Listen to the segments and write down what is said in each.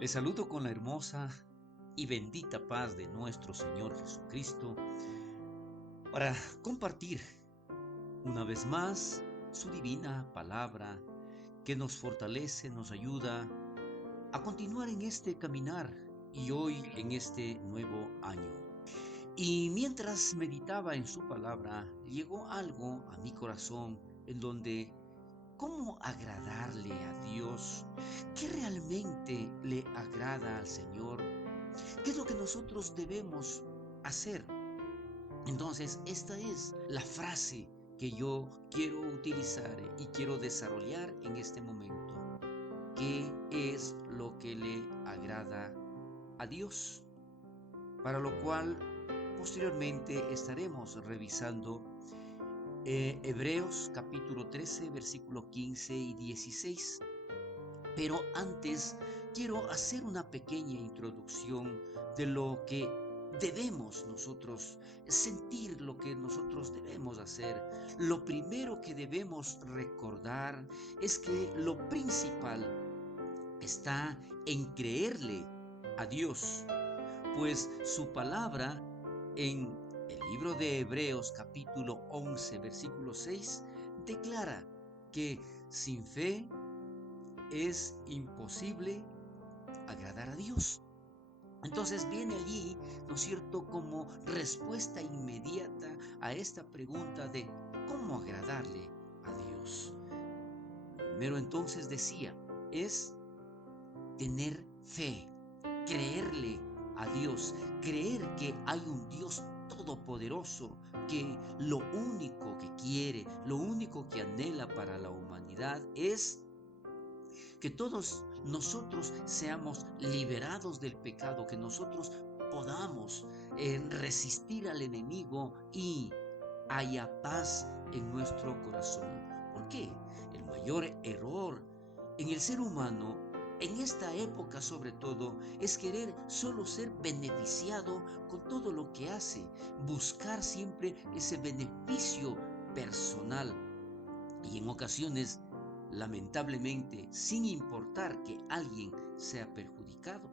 Les saludo con la hermosa y bendita paz de nuestro Señor Jesucristo para compartir una vez más su divina palabra que nos fortalece, nos ayuda a continuar en este caminar y hoy en este nuevo año. Y mientras meditaba en su palabra, llegó algo a mi corazón en donde cómo agradarle a Dios, qué realmente le agrada al Señor. ¿Qué es lo que nosotros debemos hacer? Entonces, esta es la frase que yo quiero utilizar y quiero desarrollar en este momento. ¿Qué es lo que le agrada a Dios? Para lo cual posteriormente estaremos revisando Hebreos capítulo 13, versículo 15 y 16. Pero antes quiero hacer una pequeña introducción de lo que debemos nosotros sentir, lo que nosotros debemos hacer. Lo primero que debemos recordar es que lo principal está en creerle a Dios, pues su palabra en el libro de Hebreos capítulo 11 versículo 6 declara que sin fe es imposible agradar a Dios. Entonces viene allí, ¿no es cierto?, como respuesta inmediata a esta pregunta de cómo agradarle a Dios. Primero entonces decía, es tener fe, creerle a Dios, creer que hay un Dios todopoderoso, que lo único que quiere, lo único que anhela para la humanidad es que todos nosotros seamos liberados del pecado, que nosotros podamos resistir al enemigo y haya paz en nuestro corazón. ¿Por qué? El mayor error en el ser humano, en esta época sobre todo, es querer solo ser beneficiado con todo lo que hace, buscar siempre ese beneficio personal y en ocasiones, lamentablemente, sin importar que alguien sea perjudicado.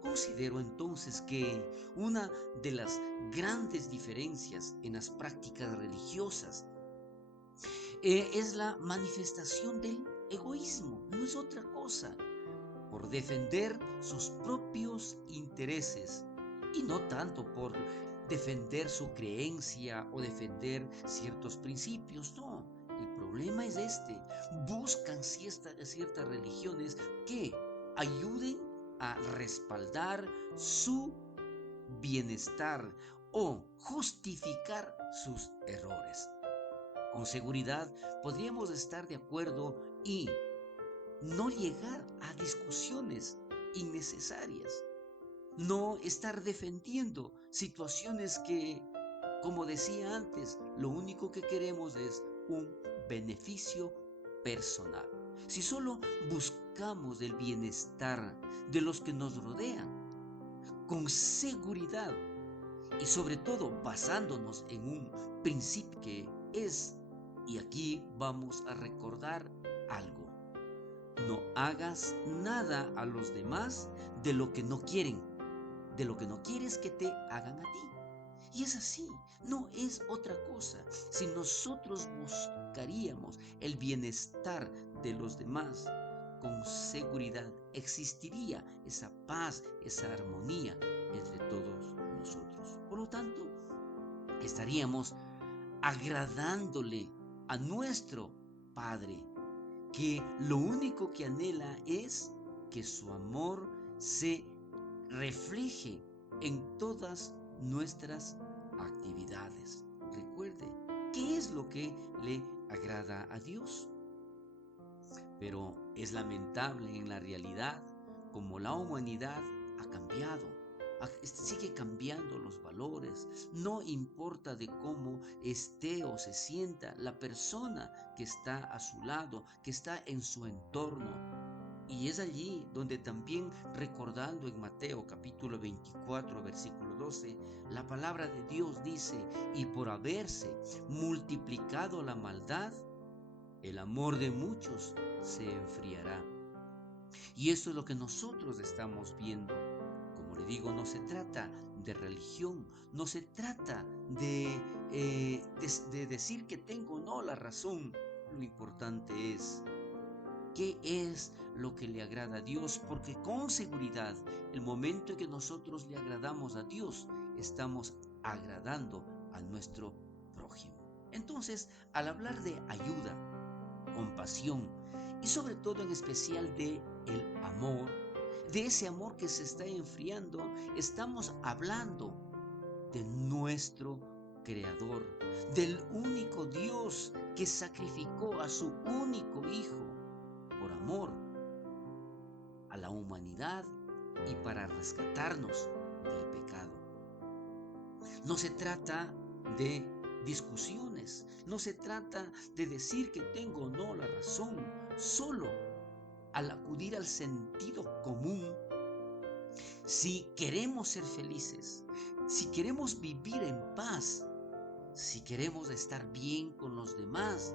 Considero entonces que una de las grandes diferencias en las prácticas religiosas es la manifestación del egoísmo, no es otra cosa, por defender sus propios intereses y no tanto por defender su creencia o defender ciertos principios, no. El problema es este, buscan ciertas religiones que ayuden a respaldar su bienestar o justificar sus errores. Con seguridad podríamos estar de acuerdo y no llegar a discusiones innecesarias, no estar defendiendo situaciones que, como decía antes, lo único que queremos es un beneficio personal. Si solo buscamos el bienestar de los que nos rodean, con seguridad y sobre todo basándonos en un principio que es, y aquí vamos a recordar algo, no hagas nada a los demás de lo que no quieren, de lo que no quieres que te hagan a ti. Y es así, no es otra cosa. Si nosotros buscaríamos el bienestar de los demás, con seguridad existiría esa paz, esa armonía entre todos nosotros. Por lo tanto, estaríamos agradándole a nuestro Padre, que lo único que anhela es que su amor se refleje en todas nuestras actividades. Recuerde, ¿qué es lo que le agrada a Dios? Pero es lamentable en la realidad como la humanidad ha cambiado, sigue cambiando los valores, no importa de cómo esté o se sienta la persona que está a su lado, que está en su entorno. Y es allí donde también recordando en Mateo capítulo 24 versículo 12, la palabra de Dios dice, y por haberse multiplicado la maldad, el amor de muchos se enfriará. Y eso es lo que nosotros estamos viendo. Como le digo, no se trata de religión, no se trata de decir que tengo o no la razón. Lo importante es qué es lo que le agrada a Dios, porque con seguridad, el momento en que nosotros le agradamos a Dios, estamos agradando a nuestro prójimo. Entonces, al hablar de ayuda, compasión y sobre todo en especial de el amor, de ese amor que se está enfriando, estamos hablando de nuestro Creador, del único Dios que sacrificó a su único Hijo por amor a la humanidad y para rescatarnos del pecado. No se trata de discusiones, no se trata de decir que tengo o no la razón, solo al acudir al sentido común. Si queremos ser felices, si queremos vivir en paz, si queremos estar bien con los demás,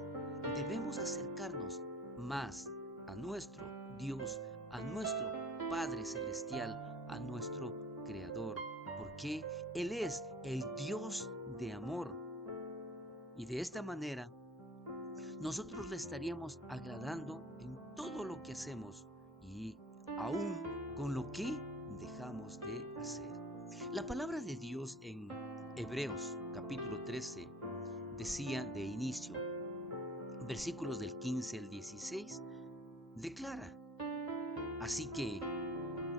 debemos acercarnos más a nuestro Dios, a nuestro Padre Celestial, a nuestro Creador, porque Él es el Dios de amor. Y de esta manera, nosotros le estaríamos agradando en todo lo que hacemos y aún con lo que dejamos de hacer. La palabra de Dios en Hebreos capítulo 13 decía de inicio, versículos del 15 al 16, declara: así que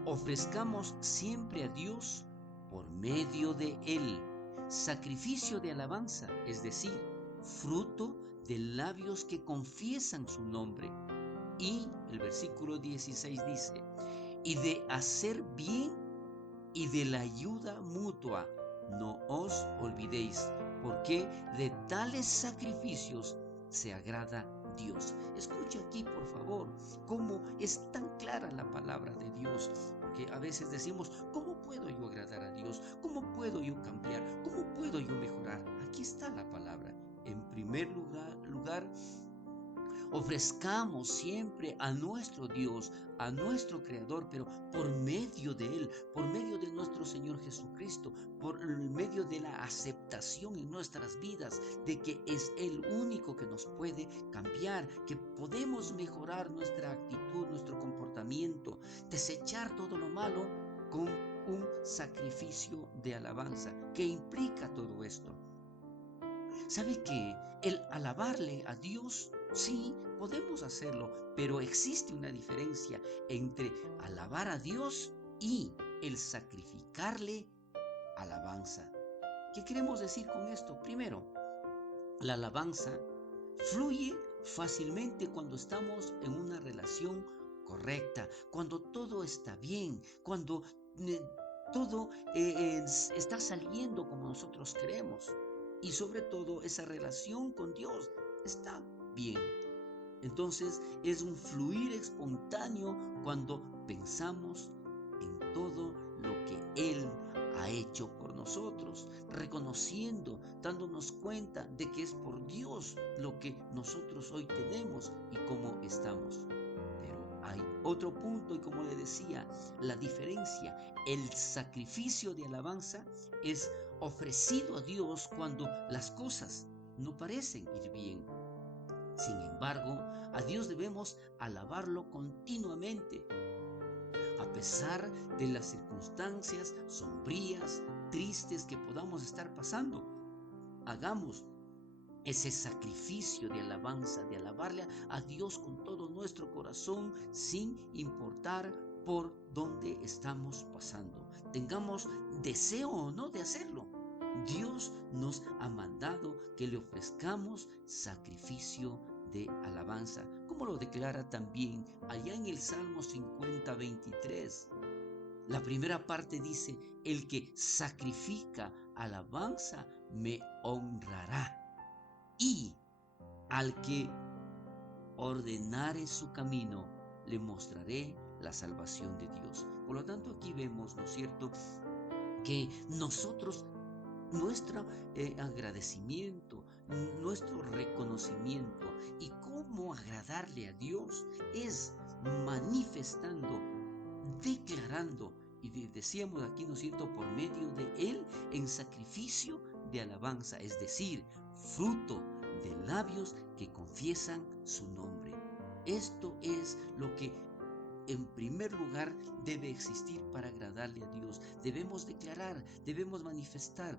ofrezcamos siempre a Dios por medio de Él sacrificio de alabanza, es decir, fruto de labios que confiesan su nombre. Y el versículo 16 dice: y de hacer bien y de la ayuda mutua no os olvidéis, porque de tales sacrificios se agrada Dios. Escucha aquí, por favor, cómo es tan clara la palabra de Dios, porque a veces decimos, ¿cómo puedo yo agradar a Dios? ¿Cómo puedo yo cambiar? ¿Cómo puedo yo mejorar? Aquí está la palabra. En primer lugar, ofrezcamos siempre a nuestro Dios, a nuestro Creador, pero por medio de Él, por medio de nuestro Señor Jesucristo, por medio de la aceptación en nuestras vidas de que es el único que nos puede cambiar, que podemos mejorar nuestra actitud, nuestro comportamiento, desechar todo lo malo con un sacrificio de alabanza. ¿Qué implica todo esto? ¿Sabe que el alabarle a Dios, sí, podemos hacerlo, pero existe una diferencia entre alabar a Dios y el sacrificarle alabanza? ¿Qué queremos decir con esto? Primero, la alabanza fluye fácilmente cuando estamos en una relación correcta, cuando todo está bien, cuando eh, todo está saliendo como nosotros queremos. Y sobre todo esa relación con Dios está bien. Entonces es un fluir espontáneo cuando pensamos en todo lo que Él ha hecho por nosotros, reconociendo, dándonos cuenta de que es por Dios lo que nosotros hoy tenemos y cómo estamos. Pero hay otro punto y como le decía, la diferencia, el sacrificio de alabanza es ofrecido a Dios cuando las cosas no parecen ir bien. Sin embargo, a Dios debemos alabarlo continuamente, a pesar de las circunstancias sombrías, tristes que podamos estar pasando. Hagamos ese sacrificio de alabanza, de alabarle a Dios con todo nuestro corazón, sin importar por dónde estamos pasando. Tengamos deseo o no de hacerlo. Dios nos ha mandado que le ofrezcamos sacrificio de alabanza, como lo declara también allá en el Salmo 50:23. La primera parte dice: el que sacrifica alabanza me honrará, y al que ordenare su camino le mostraré la salvación de Dios. Por lo tanto, aquí vemos, ¿no es cierto?, que nosotros, nuestro agradecimiento, nuestro reconocimiento y cómo cómo agradarle a Dios es manifestando, declarando, y decíamos aquí, ¿no es cierto?, por medio de Él en sacrificio de alabanza, es decir, fruto de labios que confiesan su nombre. Esto es lo que en primer lugar debe existir para agradarle a Dios. Debemos declarar, debemos manifestar,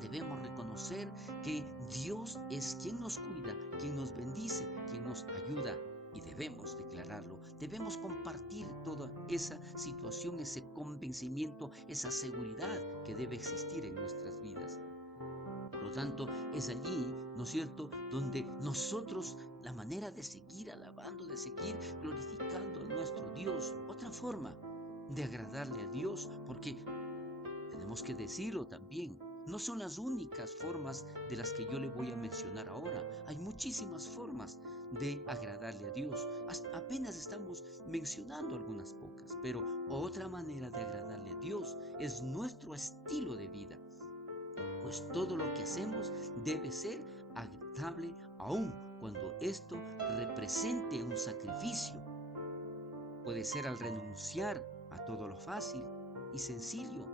debemos reconocer que Dios es quien nos cuida, quien nos bendice, quien nos ayuda. Y debemos declararlo, debemos compartir toda esa situación, ese convencimiento, esa seguridad que debe existir en nuestras vidas. Por lo tanto, es allí, ¿no es cierto?, donde nosotros, la manera de seguir alabando, de seguir glorificando a nuestro Dios, otra forma de agradarle a Dios, porque tenemos que decirlo también, no son las únicas formas de las que yo le voy a mencionar ahora. Hay muchísimas formas de agradarle a Dios. Apenas estamos mencionando algunas pocas, pero otra manera de agradarle a Dios es nuestro estilo de vida. Pues todo lo que hacemos debe ser agradable aun cuando esto represente un sacrificio. Puede ser al renunciar a todo lo fácil y sencillo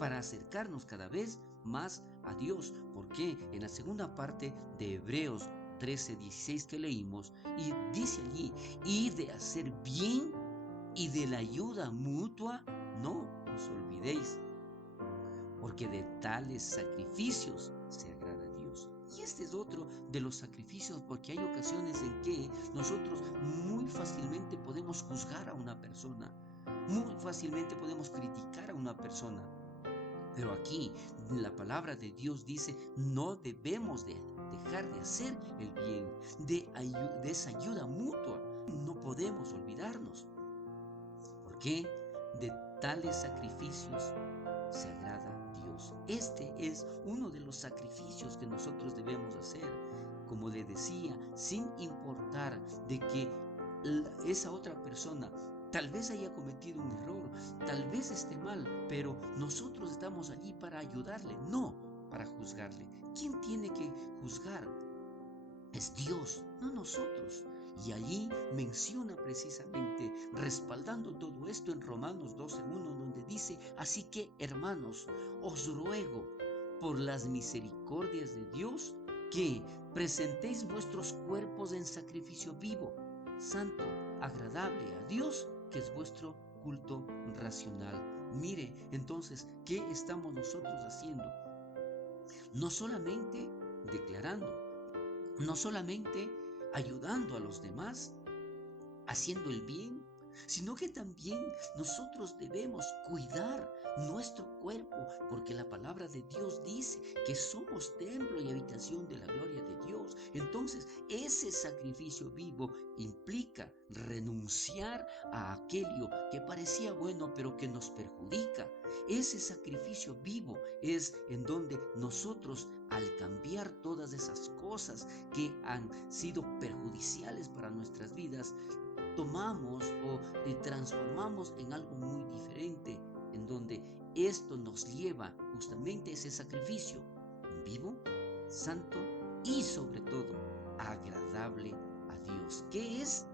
para acercarnos cada vez más a Dios. Porque en la segunda parte de Hebreos 13:16 que leímos, y dice allí, y de hacer bien y de la ayuda mutua, no os olvidéis, porque de tales sacrificios se agrada a Dios. Y este es otro de los sacrificios, porque hay ocasiones en que nosotros muy fácilmente podemos juzgar a una persona, muy fácilmente podemos criticar a una persona. Pero aquí la palabra de Dios dice, no debemos de dejar de hacer el bien, de esa ayuda mutua. No podemos olvidarnos, porque de tales sacrificios se agrada Dios. Este es uno de los sacrificios que nosotros debemos hacer, como le decía, sin importar de que esa otra persona tal vez haya cometido un error, tal vez esté mal, pero nosotros estamos allí para ayudarle, no para juzgarle. ¿Quién tiene que juzgar? Es Dios, no nosotros. Y allí menciona precisamente, respaldando todo esto en Romanos 12:1, donde dice, así que hermanos, os ruego por las misericordias de Dios que presentéis vuestros cuerpos en sacrificio vivo, santo, agradable a Dios, que es vuestro culto racional. Mire, entonces, ¿qué estamos nosotros haciendo? No solamente declarando, no solamente ayudando a los demás, haciendo el bien, sino que también nosotros debemos cuidar nuestro cuerpo, porque la palabra de Dios dice que somos templo y habitación de la gloria de Dios. Entonces, ese sacrificio vivo implica renunciar a aquello que parecía bueno, pero que nos perjudica. Ese sacrificio vivo es en donde nosotros, al cambiar todas esas cosas que han sido perjudiciales para nuestras vidas, tomamos o transformamos en algo muy diferente, en donde esto nos lleva justamente a ese sacrificio vivo, santo y sobre todo agradable a Dios, que es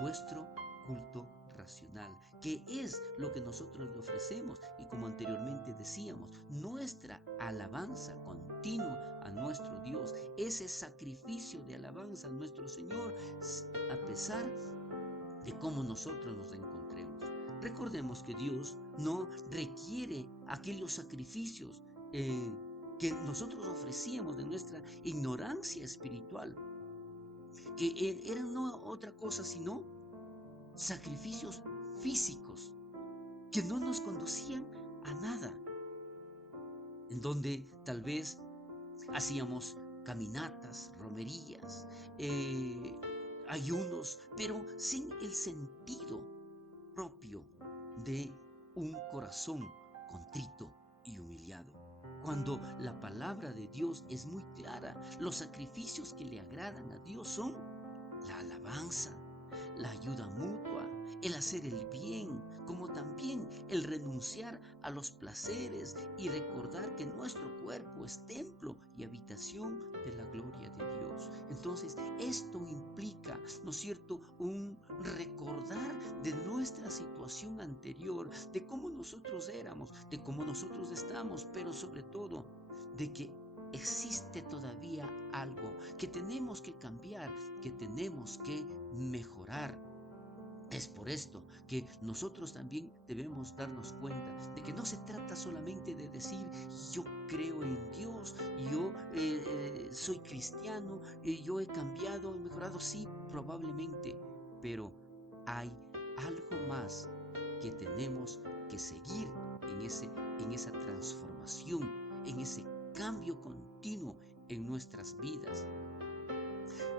vuestro culto racional, que es lo que nosotros le ofrecemos. Y como anteriormente decíamos, nuestra alabanza continua a nuestro Dios, ese sacrificio de alabanza a nuestro Señor, a pesar de cómo nosotros nos encontremos. Recordemos que Dios no requiere aquellos sacrificios que nosotros ofrecíamos de nuestra ignorancia espiritual, que eran no otra cosa sino sacrificios físicos que no nos conducían a nada, en donde tal vez hacíamos caminatas, romerías, ayunos, pero sin el sentido propio de un corazón contrito y humillado. Cuando la palabra de Dios es muy clara, los sacrificios que le agradan a Dios son la alabanza, la ayuda mutua, el hacer el bien, como también el renunciar a los placeres y recordar que nuestro cuerpo es templo y habitación de la gloria de Dios. Entonces, esto implica, ¿no es cierto?, un recordar de nuestra situación anterior, de cómo nosotros éramos, de cómo nosotros estamos, pero sobre todo de que existe todavía algo que tenemos que cambiar, que tenemos que mejorar. Es por esto que nosotros también debemos darnos cuenta de que no se trata solamente de decir yo creo en Dios, yo soy cristiano, yo he cambiado, he mejorado, sí, probablemente, pero hay algo más que tenemos que seguir en esa transformación, en ese cambio continuo en nuestras vidas.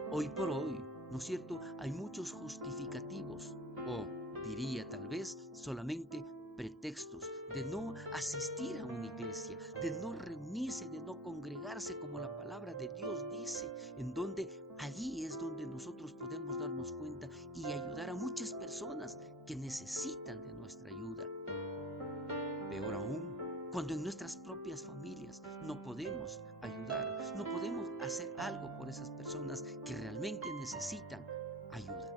Hoy por hoy, ¿no es cierto?, hay muchos justificativos, o diría tal vez solamente pretextos de no asistir a una iglesia, de no reunirse, de no congregarse como la palabra de Dios dice, en donde allí es donde nosotros podemos darnos cuenta y ayudar a muchas personas que necesitan de nuestra ayuda. Peor aún, cuando en nuestras propias familias no podemos ayudar, no podemos hacer algo por esas personas que realmente necesitan ayuda.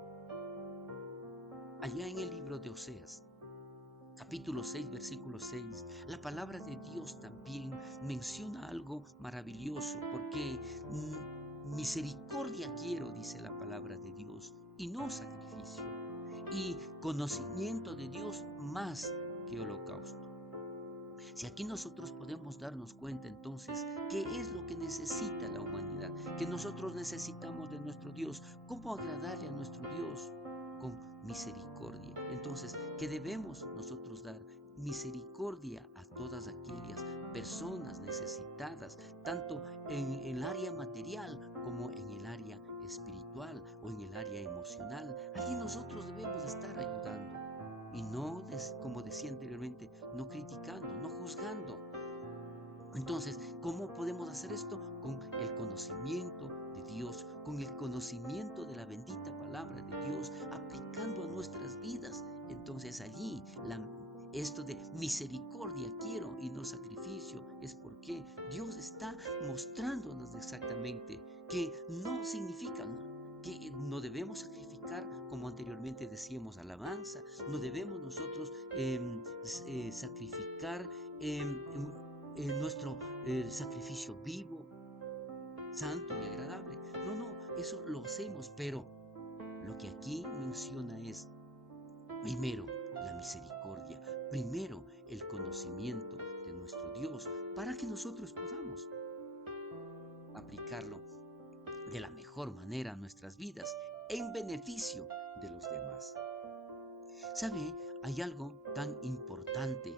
Allá en el libro de Oseas, capítulo 6, versículo 6, la palabra de Dios también menciona algo maravilloso, porque misericordia quiero, dice la palabra de Dios, y no sacrificio, y conocimiento de Dios más que holocausto. Si aquí nosotros podemos darnos cuenta entonces qué es lo que necesita la humanidad, que nosotros necesitamos de nuestro Dios, cómo agradarle a nuestro Dios con misericordia. Entonces, ¿qué debemos nosotros dar? Misericordia a todas aquellas personas necesitadas, tanto en el área material como en el área espiritual o en el área emocional. Allí nosotros debemos estar ayudando. Y no, como decía anteriormente, no criticando, no juzgando. Entonces, ¿cómo podemos hacer esto? Con el conocimiento de Dios, con el conocimiento de la bendita palabra de Dios, aplicando a nuestras vidas. Entonces allí esto de misericordia quiero y no sacrificio es porque Dios está mostrándonos exactamente que no significa que no debemos sacrificar, como anteriormente decíamos, alabanza, no debemos nosotros sacrificar nuestro sacrificio vivo, santo y agradable. No, no, eso lo hacemos, pero lo que aquí menciona es primero la misericordia, primero el conocimiento de nuestro Dios, para que nosotros podamos aplicarlo de la mejor manera a nuestras vidas en beneficio de los demás. ¿Sabe? Hay algo tan importante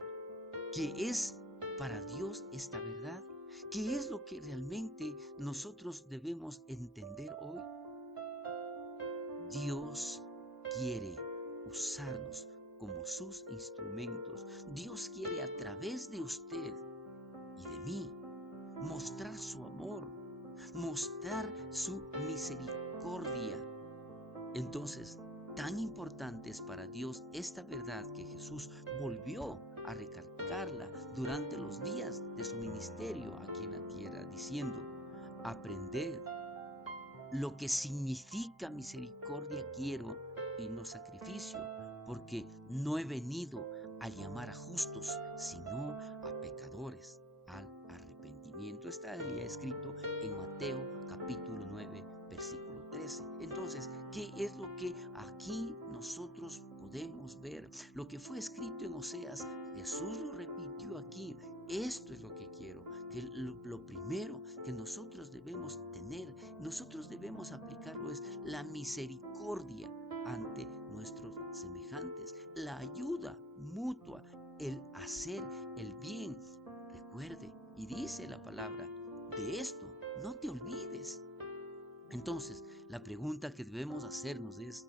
que es para Dios esta verdad. ¿Qué es lo que realmente nosotros debemos entender hoy? Dios quiere usarnos como sus instrumentos. Dios quiere a través de usted y de mí mostrar su amor, mostrar su misericordia. Entonces, tan importante es para Dios esta verdad que Jesús volvió a recalcarla durante los días de su ministerio aquí en la tierra, diciendo: aprended lo que significa misericordia quiero y no sacrificio, porque no he venido a llamar a justos, sino a pecadores al arrepentimiento. Está ya escrito en Mateo capítulo 9, versículo 13. Entonces, ¿qué es lo que aquí nosotros podemos ver? Lo que fue escrito en Oseas, Jesús lo repitió aquí. Esto es lo que quiero, que lo primero que nosotros debemos tener, nosotros debemos aplicarlo es la misericordia ante nuestros semejantes, la ayuda mutua, el hacer el bien. Recuerde, y dice la palabra, de esto no te olvides. Entonces, la pregunta que debemos hacernos es: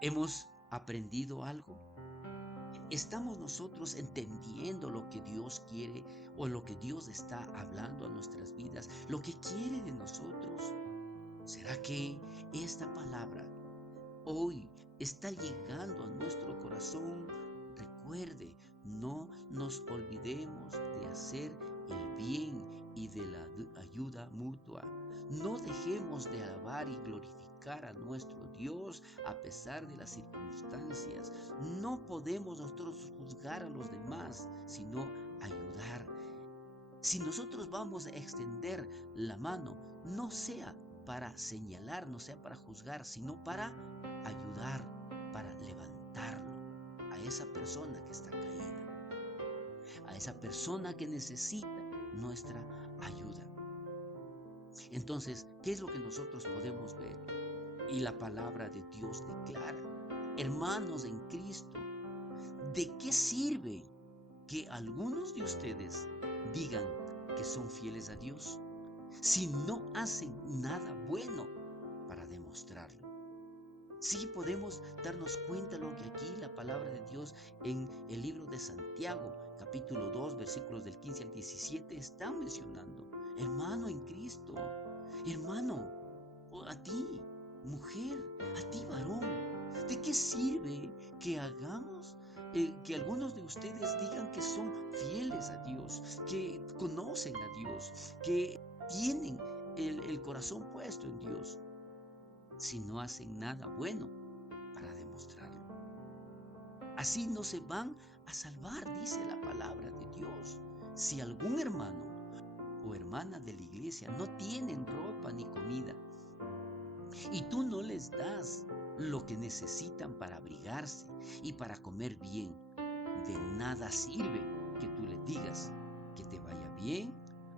¿hemos aprendido algo? ¿Estamos nosotros entendiendo lo que Dios quiere o lo que Dios está hablando a nuestras vidas? ¿Lo que quiere de nosotros? ¿Será que esta palabra hoy está llegando a nuestro corazón? Recuerde, no nos olvidemos de hacer el bien y de la ayuda mutua. No dejemos de alabar y glorificar a nuestro Dios a pesar de las circunstancias. No podemos nosotros juzgar a los demás, sino ayudar. Si nosotros vamos a extender la mano, no sea para señalar, no sea para juzgar, sino para ayudar, para levantarlo a esa persona que está caída, a esa persona que necesita nuestra ayuda. Entonces, ¿qué es lo que nosotros podemos ver? Y la palabra de Dios declara, hermanos en Cristo, ¿de qué sirve que algunos de ustedes digan que son fieles a Dios si no hacen nada bueno para demostrarlo? Sí podemos darnos cuenta lo que aquí la palabra de Dios en el libro de Santiago, capítulo 2, versículos del 15 al 17, está mencionando. Hermano en Cristo, hermano, a ti, mujer, a ti, varón, ¿de qué sirve que hagamos? Que algunos de ustedes digan que son fieles a Dios, que conocen a Dios, que tienen el corazón puesto en Dios, si no hacen nada bueno para demostrarlo. Así no se van a salvar, dice la palabra de Dios. Si algún hermano o hermana de la iglesia no tienen ropa ni comida y tú no les das lo que necesitan para abrigarse y para comer bien, de nada sirve que tú les digas que te vaya bien,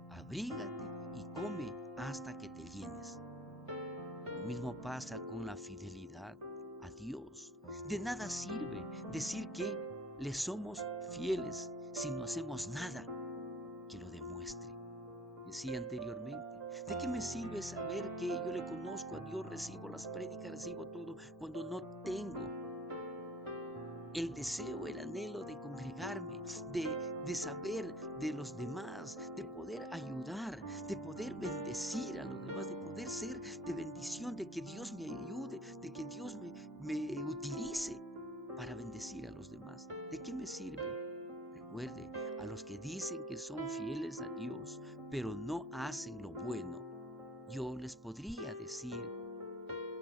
abrígate y come hasta que te llenes. Lo mismo pasa con la fidelidad a Dios. De nada sirve decir que le somos fieles si no hacemos nada que lo demuestre. Decía anteriormente, ¿de qué me sirve saber que yo le conozco a Dios, recibo las prédicas, recibo todo, cuando no tengo el deseo, el anhelo de congregarme, de saber de los demás, de poder ayudar, de poder bendecir a los demás, de poder ser de bendición, de que Dios me ayude, de que Dios me utilice para bendecir a los demás? ¿De qué me sirve? Recuerde, a los que dicen que son fieles a Dios, pero no hacen lo bueno, yo les podría decir,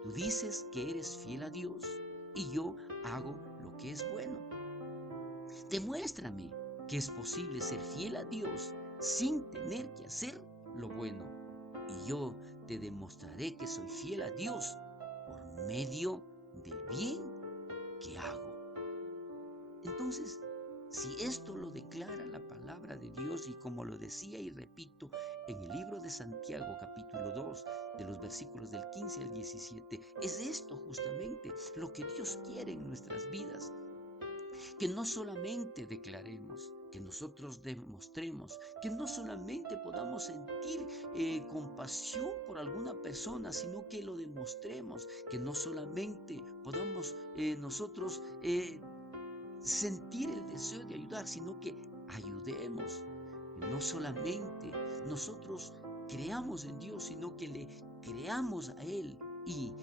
tú dices que eres fiel a Dios y yo hago lo que es bueno. Demuéstrame que es posible ser fiel a Dios sin tener que hacer lo bueno. Y yo te demostraré que soy fiel a Dios por medio del bien que hago. Entonces, si esto lo declara la palabra de Dios, y como lo decía y repito en el libro de Santiago capítulo 2, de los versículos del 15 al 17, es esto justamente lo que Dios quiere en nuestras vidas. Que no solamente declaremos, que nosotros demostremos, que no solamente podamos sentir compasión por alguna persona, sino que lo demostremos, que no solamente podamos nosotros sentir el deseo de ayudar, sino que ayudemos. No solamente nosotros creamos en Dios, sino que le creamos a Él, y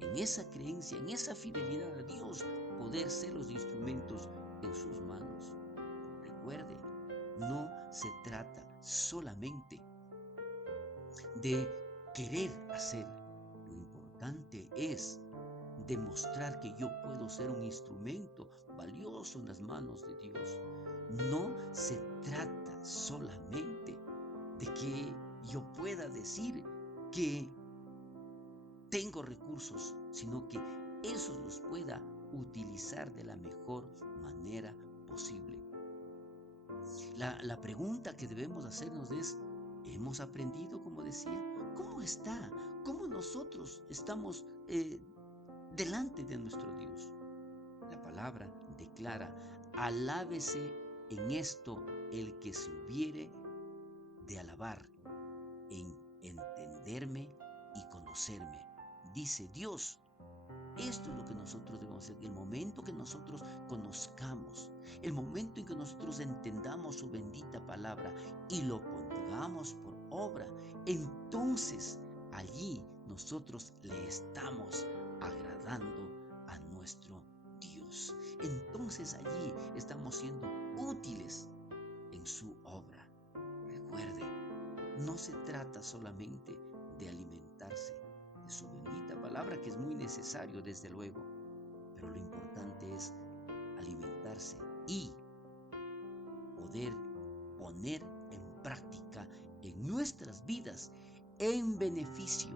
en esa creencia, en esa fidelidad a Dios, poder ser los instrumentos en sus manos. Recuerde, no se trata solamente de querer hacer. Lo importante es demostrar que yo puedo ser un instrumento valioso en las manos de Dios. No se trata solamente de que yo pueda decir que tengo recursos, sino que esos los pueda utilizar de la mejor manera posible. La pregunta que debemos hacernos es, ¿hemos aprendido, como decía? ¿Cómo está? ¿Cómo nosotros estamos delante de nuestro Dios? La palabra declara, alábese en esto el que se hubiere de alabar, en entenderme y conocerme. Dice Dios, esto es lo que nosotros debemos hacer. El momento que nosotros conozcamos, el momento en que nosotros entendamos su bendita palabra y lo pongamos por obra, entonces allí nosotros le estamos agradando a nuestro Dios. Entonces allí estamos siendo útiles en su obra. Recuerde, no se trata solamente de alimentarse de su bendita palabra, que es muy necesario desde luego, pero lo importante es alimentarse y poder poner en práctica en nuestras vidas en beneficio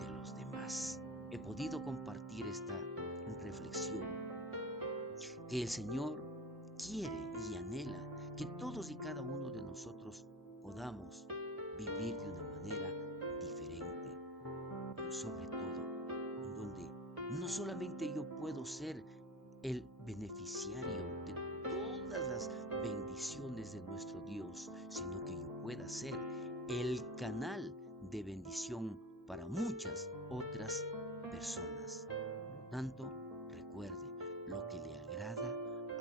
de los demás. He podido compartir esta reflexión que el Señor quiere y anhela que todos y cada uno de nosotros podamos vivir de una manera diferente, pero sobre todo en donde no solamente yo puedo ser el beneficiario de todas las bendiciones de nuestro Dios, sino que yo pueda ser el canal de bendición para muchas otras personas. Por lo tanto, recuerde, lo que le agrada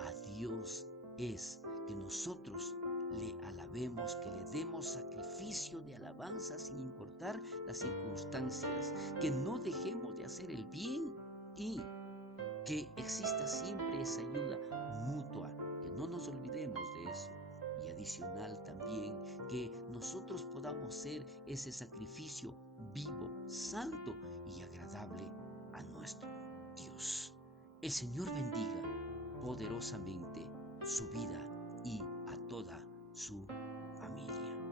a Dios es que nosotros le alabemos, que le demos sacrificio de alabanza sin importar las circunstancias, que no dejemos de hacer el bien y que exista siempre esa ayuda mutua, que no nos olvidemos de eso. Y adicional también que nosotros podamos ser ese sacrificio vivo, santo y agradable a nuestro Dios. El Señor bendiga poderosamente su vida y a toda su familia.